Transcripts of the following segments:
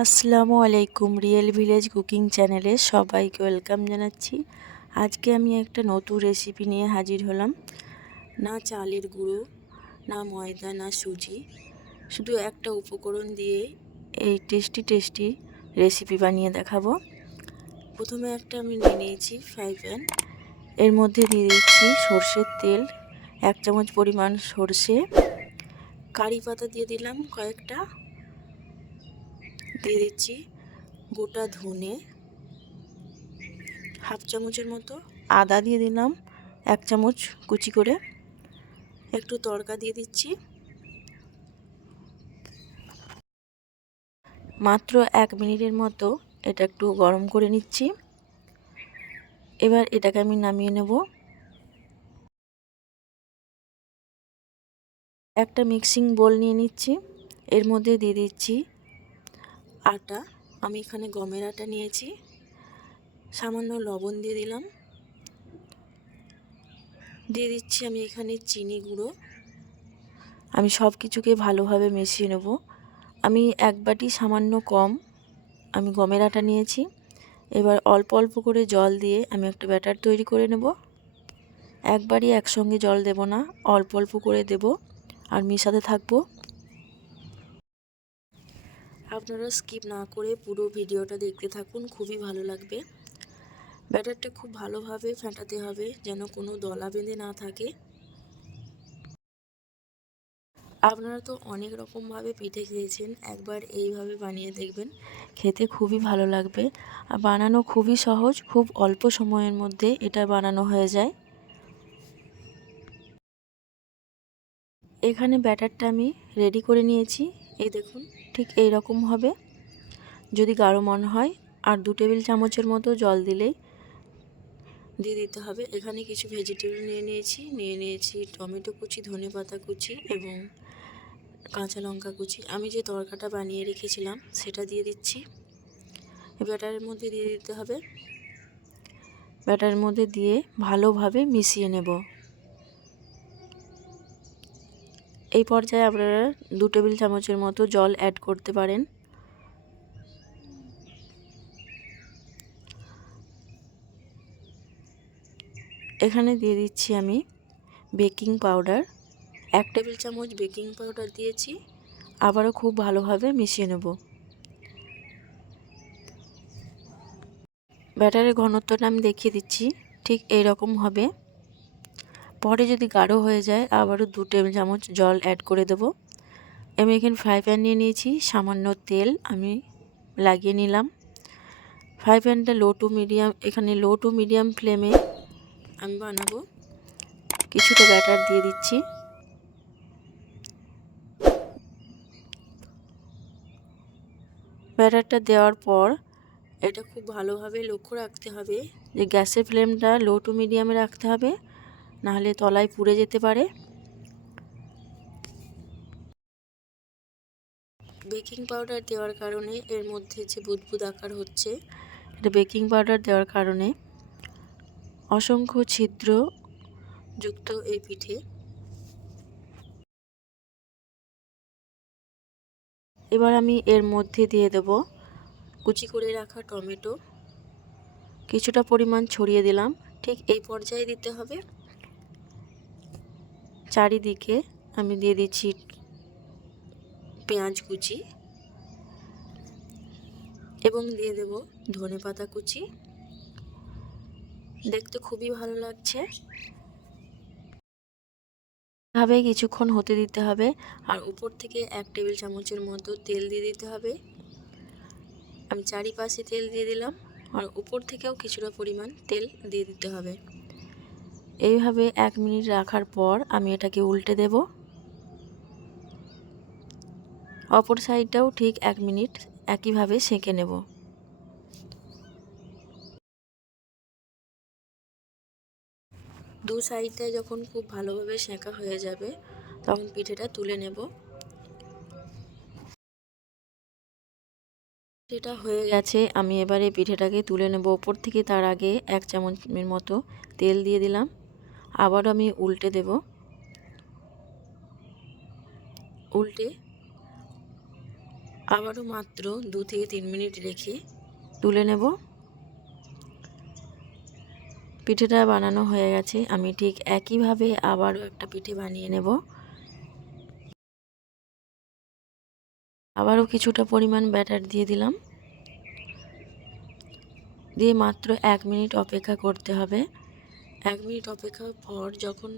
আসসালামু আলাইকুম real village cooking চ্যানেলে সবাইকে ওয়েলকাম জানাচ্ছি। আজকে আমি একটা নতুন রেসিপি নিয়ে হাজির হলাম। না চালের গুঁড়ো, না ময়দা, না সুজি। শুধু একটা উপকরণ দিয়ে এই টেস্টি টেস্টি রেসিপি বানিয়ে দেখাবো। প্রথমে একটা আমি নিয়ে নিয়েছি ফ্রাই প্যান। এর মধ্যে দিয়ে দিচ্ছি সর্ষের তেল, এক চামচ পরিমাণ সর্ষে। কারি পাতা দিয়ে দিলাম কয়েকটা। দিয়ে দিচ্ছি গোটা ধনে। হাফ চামচের মতো আদা দিয়ে দিলাম, এক চামচ কুচি করে। একটু তড়কা দিয়ে দিচ্ছি। মাত্র এক মিনিটের মতো এটা একটু গরম করে নিচ্ছি। এবার এটাকে আমি নামিয়ে নেব। একটা মিক্সিং বোল নিয়ে নিচ্ছি। এর মধ্যে দিয়ে দিচ্ছি আটা, আমি এখানে গমের আটা নিয়েছি। সামান্য লবণ দিয়ে দিলাম। দিয়ে দিচ্ছি আমি এখানে চিনি গুঁড়ো। আমি সব কিছুকে ভালোভাবে মিশিয়ে নেব। আমি এক বাটি সামান্য কম আমি গমের আটা নিয়েছি। এবার অল্প অল্প করে জল দিয়ে আমি একটা ব্যাটার তৈরি করে নেব। একবারই একসঙ্গে জল দেব না, অল্প অল্প করে দেব। আর মিশাতে থাকব। আপনারা স্কিপ না করে পুরো ভিডিওটা দেখতে থাকুন, খুবই ভালো লাগবে। ব্যাটারটা খুব ভালোভাবে ফেটাতে হবে, যেন কোনো দলা বেঁধে না থাকে। আপনারা তো অনেক রকমভাবে পিঠে খেয়েছেন, একবার এইভাবে বানিয়ে দেখবেন। খেতে খুবই ভালো লাগবে। আর বানানো খুবই সহজ, খুব অল্প সময়ের মধ্যে এটা বানানো হয়ে যায়। এখানে ব্যাটারটা আমি রেডি করে নিয়েছি। এই দেখুন, ঠিক এই রকম হবে। যদি গাঢ় মনে হয়, আর দু টেবিল চামচের মতো জল দিলেই দিয়ে দিতে হবে। এখানে কিছু ভেজিটেবল নিয়ে নিয়েছি। নিয়ে নিয়েছি টমেটো কুচি, ধনে পাতা কুচি এবং কাঁচা লঙ্কা কুচি। আমি যে তরকাটা বানিয়ে রেখেছিলাম, সেটা দিয়ে দিচ্ছি। ব্যাটারের মধ্যে দিয়ে দিতে হবে। ব্যাটারের মধ্যে দিয়ে ভালোভাবে মিশিয়ে নেব। এই পর্যায়ে আপনারা দু টেবিল চামচের মতো জল অ্যাড করতে পারেন। এখানে দিয়ে দিচ্ছি আমি বেকিং পাউডার। এক টেবিল চামচ বেকিং পাউডার দিয়েছি। আবারও খুব ভালোভাবে মিশিয়ে নেব। ব্যাটারের ঘনত্বটা আমি দেখিয়ে দিচ্ছি। ঠিক এই রকম হবে। পরে যদি গাঢ় হয়ে যায়, আবারও দু টেবিল চামচ জল অ্যাড করে দেবো। আমি এখানে ফ্রাই প্যান নিয়ে নিয়েছি, সামান্য তেল আমি লাগিয়ে নিলাম। ফ্রাই প্যানটা লো টু মিডিয়াম এখানে লো টু মিডিয়াম ফ্লেমে আমি বানাবো। কিছুটা ব্যাটার দিয়ে দিচ্ছি। ব্যাটারটা দেওয়ার পর এটা খুব ভালোভাবে লক্ষ্য রাখতে হবে যে গ্যাসের ফ্লেমটা লো টু মিডিয়ামে রাখতে হবে। নাহলে তলায় পুড়ে যেতে পারে। বেকিং পাউডার দেওয়ার কারণে এর মধ্যে যে বুদবুদ আকার হচ্ছে, এটা বেকিং পাউডার দেওয়ার কারণে অসংখ্য ছিদ্র যুক্ত এই পিঠে। এবার আমি এর মধ্যে দিয়ে দেব কুচি করে রাখা টমেটো। কিছুটা পরিমাণ ছড়িয়ে দিলাম। ঠিক এই পর্যায়ে দিতে হবে। চারিদিকে আমি দিয়ে দিচ্ছি পেঁয়াজ কুচি এবং দিয়ে দেব ধনে পাতা কুচি। দেখতে খুবই ভালো লাগছে। ভাবে কিছুক্ষণ হতে দিতে হবে আর উপর থেকে এক টেবিল চামচের মতো তেল দিয়ে দিতে হবে। আমি চারিপাশে তেল দিয়ে দিলাম আর উপর থেকেও কিছুটা পরিমাণ তেল দিয়ে দিতে হবে। এইভাবে এক মিনিট রাখার পর আমি এটাকে উল্টে দেব। অপর সাইডটাও ঠিক এক মিনিট একইভাবে সেঁকে নেব। দু সাইডটা যখন খুব ভালোভাবে সেঁকা হয়ে যাবে, তখন পিঠেটা তুলে নেব। পিঠেটা হয়ে গেছে, আমি এবারে পিঠেটাকে তুলে নেব। ওপর থেকে তার আগে এক চামচের মতো তেল দিয়ে দিলাম। আবার আমি উল্টে দেব। উল্টে আবারও মাত্র দু থেকে তিন মিনিট রেখে তুলে নেব। পিঠেটা বানানো হয়ে গেছে। আমি ঠিক একইভাবে আবারও একটা পিঠে বানিয়ে নেব। আবারও কিছুটা পরিমাণ ব্যাটার দিয়ে দিলাম। দিয়ে মাত্র এক মিনিট অপেক্ষা করতে হবে। এক মিনিট অপেক্ষার পর যখন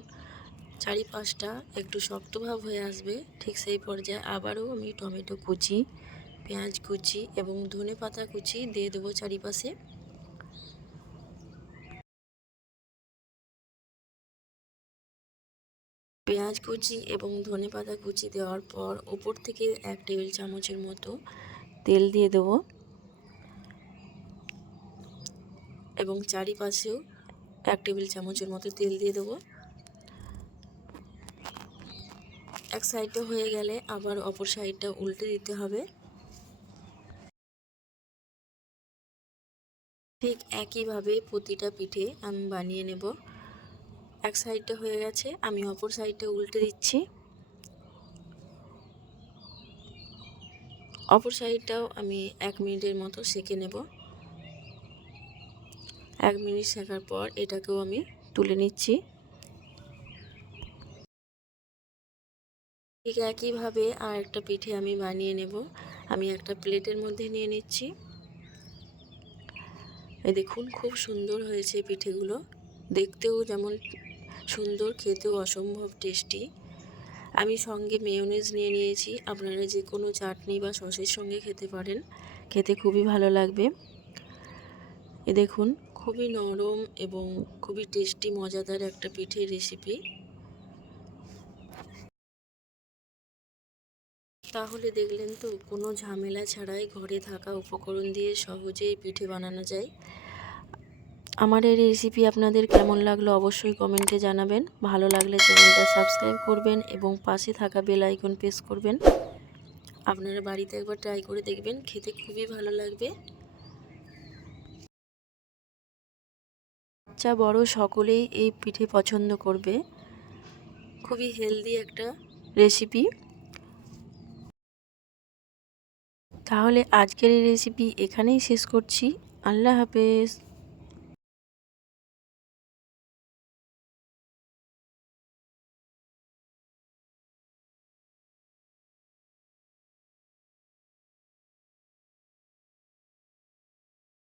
চারিপাশটা একটু শক্তভাব হয়ে আসবে, ঠিক সেই পর্যায়ে আবারও আমি টমেটো কুচি, পেঁয়াজ কুচি এবং ধনে পাতা কুচি দিয়ে দেবো চারিপাশে। পেঁয়াজ কুচি এবং ধনে পাতা কুচি দেওয়ার পর ওপর থেকে এক টেবিল চামচের মতো তেল দিয়ে দেবো এবং চারিপাশেও এক টেবিল চামচের মতো তেল দিয়ে দেবো। এক সাইডটা হয়ে গেলে আবার অপর সাইডটা উল্টে দিতে হবে। ঠিক একইভাবে প্রতিটা পিঠে আমি বানিয়ে নেব। এক সাইডটা হয়ে গেছে, আমি অপর সাইডটা উল্টে দিচ্ছি। অপর সাইডটাও আমি এক মিনিটের মতো সেঁকে নেব। এক মিনিট শেখার পর এটাকেও আমি তুলে নিচ্ছি। ঠিক একইভাবে আর একটা পিঠে আমি বানিয়ে নেব। আমি একটা প্লেটের মধ্যে নিয়ে নিচ্ছি। দেখুন, খুব সুন্দর হয়েছে পিঠেগুলো। দেখতেও যেমন সুন্দর, খেতেও অসম্ভব টেস্টি। আমি সঙ্গে মেয়োনেজ নিয়ে নিয়েছি। আপনারা যে কোনো চাটনি বা সসের সঙ্গে খেতে পারেন। খেতে খুবই ভালো লাগবে। এ দেখুন খুবই নরম এবং খুবই টেস্টি মজাদার একটা পিঠের রেসিপি তাহলে দেখলেন তো, কোনো ঝামেলা ছাড়াই ঘরে থাকা উপকরণ দিয়ে সহজেই পিঠে বানানো যায়। আমার এই রেসিপি আপনাদের কেমন লাগল অবশ্যই কমেন্টে জানাবেন। ভালো লাগলে চ্যানেলটা সাবস্ক্রাইব করবেন এবং পাশে থাকা বেল আইকন প্রেস করবেন। আপনারা বাড়িতে একবার ট্রাই করে দেখবেন, খেতে খুবই ভালো লাগবে। বাচ্চা বড় সকলেই এই পিঠে পছন্দ করবে। খুবই হেলদি একটা রেসিপি তাহলে আজকের এই রেসিপি এখানেই শেষ করছি। আল্লাহ হাফেজ।